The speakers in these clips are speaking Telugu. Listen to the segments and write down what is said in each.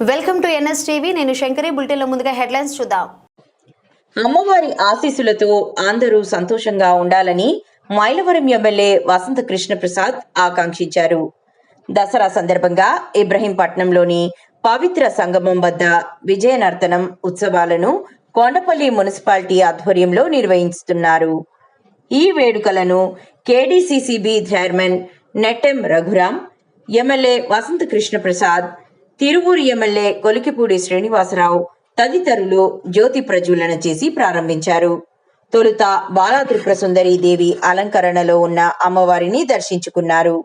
Welcome to NS TV. నేను శంకరి. బులెటిన్లో ముందుగా హెడ్లైన్స్ చూద్దాం. అమ్మవారి ఆశీస్సులతో అందరూ సంతోషంగా ఉండాలని మైలవరం ఎమ్మెల్యే వసంత కృష్ణ ప్రసాద్ ఆకాంక్షించారు. దసరా సందర్భంగా ఇబ్రహీంపట్నంలోని పవిత్ర సంగమం వద్ద విజయనర్తనం ఉత్సవాలను కొండపల్లి మున్సిపాలిటీ ఆధ్వర్యంలో నిర్వహిస్తున్నారు. ఈ వేడుకలను KDCCB chairman Nettem Raghuram MLA Vasantha Krishnaprasad Tiruvuru MLA Kolikapudi Srinivasarao తదితరులు జ్యోతి ప్రజ్వలన చేసి ప్రారంభించారు. తొలుత బాలాత్రిపుర సుందరి దేవి అలంకరణలో ఉన్న అమ్మవారిని దర్శించుకున్నారు.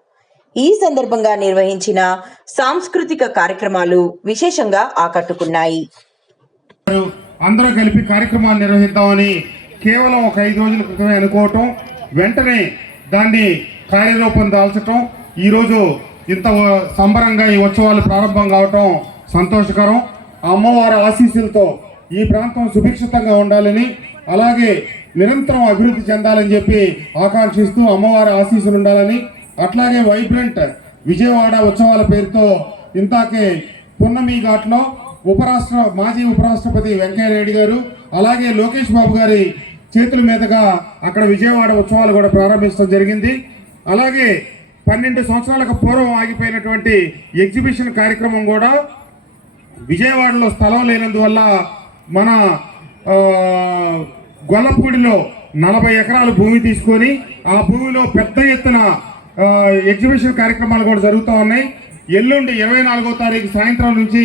ఈ సందర్భంగా నిర్వహించిన సాంస్కృతిక కార్యక్రమాలు విశేషంగా ఆకట్టుకున్నాయి. అందరూ కలిపి కార్యక్రమాన్ని నిర్వహిద్దామని కేవలం ఒక ఐదు రోజుల క్రితమే అనుకోవటం వెంటనే దాన్ని కార్యరూపం దాల్చటం ఈరోజు ఇంత సంబరంగా ఈ ఉత్సవాలు ప్రారంభం కావటం సంతోషకరం. ఆ అమ్మవారి ఆశీస్సులతో ఈ ప్రాంతం సుభిక్షితంగా ఉండాలని అలాగే నిరంతరం అభివృద్ధి చెందాలని చెప్పి ఆకాంక్షిస్తూ అమ్మవారి ఆశీస్సులు ఉండాలని అట్లాగే వైబ్రెంట్ విజయవాడ ఉత్సవాల పేరుతో ఇంతాకే పున్నమి ఘాట్లో ఉపరాష్ట్ర మాజీ ఉపరాష్ట్రపతి వెంకయ్యనాయుడు గారు అలాగే లోకేష్ బాబు గారి చేతుల మీదుగా అక్కడ విజయవాడ ఉత్సవాలు కూడా ప్రారంభించడం జరిగింది. అలాగే పన్నెండు సంవత్సరాలకు పూర్వం ఆగిపోయినటువంటి ఎగ్జిబిషన్ కార్యక్రమం కూడా విజయవాడలో స్థలం లేనందువల్ల మన గొల్లపూడిలో నలభై ఎకరాల భూమి తీసుకొని ఆ భూమిలో పెద్ద ఎత్తున ఎగ్జిబిషన్ కార్యక్రమాలు కూడా జరుగుతూ ఉన్నాయి. ఎల్లుండి ఇరవై నాలుగో తారీఖు సాయంత్రం నుంచి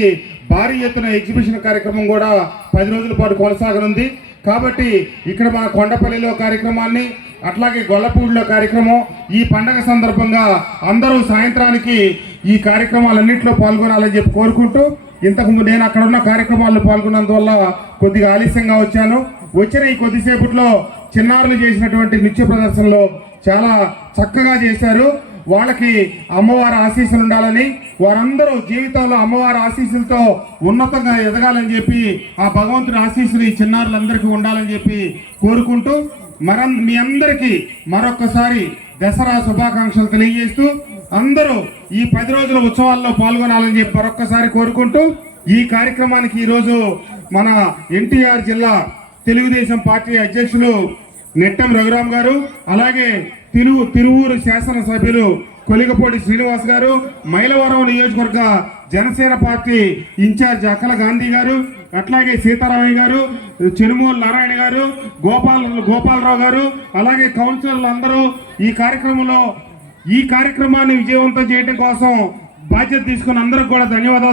భారీ ఎత్తున ఎగ్జిబిషన్ కార్యక్రమం కూడా పది రోజుల పాటు కొనసాగనుంది. కాబట్టి ఇక్కడ మన కొండపల్లిలో కార్యక్రమాన్ని అట్లాగే గొల్లపూడిలో కార్యక్రమం. ఈ పండగ సందర్భంగా అందరూ సాయంత్రానికి ఈ కార్యక్రమాలన్నింటిలో పాల్గొనాలని చెప్పి కోరుకుంటూ ఇంతకుముందు నేను అక్కడ ఉన్న కార్యక్రమాల్లో పాల్గొన్నందువల్ల కొద్దిగా ఆలస్యంగా వచ్చాను. వచ్చిన ఈ కొద్దిసేపట్లో చిన్నారులు చేసినటువంటి నృత్య ప్రదర్శనలో చాలా చక్కగా చేశారు. వాళ్ళకి అమ్మవారి ఆశీస్సులు ఉండాలని వారందరూ జీవితంలో అమ్మవారి ఆశీస్సులతో ఉన్నతంగా ఎదగాలని చెప్పి ఆ భగవంతుడి ఆశీస్సులు ఈ చిన్నారులందరికీ ఉండాలని చెప్పి కోరుకుంటూ మనం మీ అందరికీ మరొకసారి దసరా శుభాకాంక్షలు తెలియజేస్తూ అందరూ ఈ పది రోజుల ఉత్సవాల్లో పాల్గొనాలని చెప్పి మరొక్కసారి కోరుకుంటూ ఈ కార్యక్రమానికి ఈరోజు మన ఎన్టీఆర్ జిల్లా తెలుగుదేశం పార్టీ అధ్యక్షులు నెట్టం రఘురామ్ గారు అలాగే తిరు తిరువూరు శాసనసభ్యులు కొలిగపూడి శ్రీనివాస్ గారు మైలవరం నియోజకవర్గ Janasena party in charge Akhala Gandhi గారు అట్లాగే సీతారామయ్య గారు చెరుమూలు నారాయణ గారు గోపాల్ గోపాలరావు గారు అలాగే కౌన్సిలర్లు అందరూ ఈ కార్యక్రమంలో ఈ కార్యక్రమాన్ని విజయవంతం చేయడం కోసం బాధ్యత తీసుకున్న అందరికి కూడా ధన్యవాదాలు.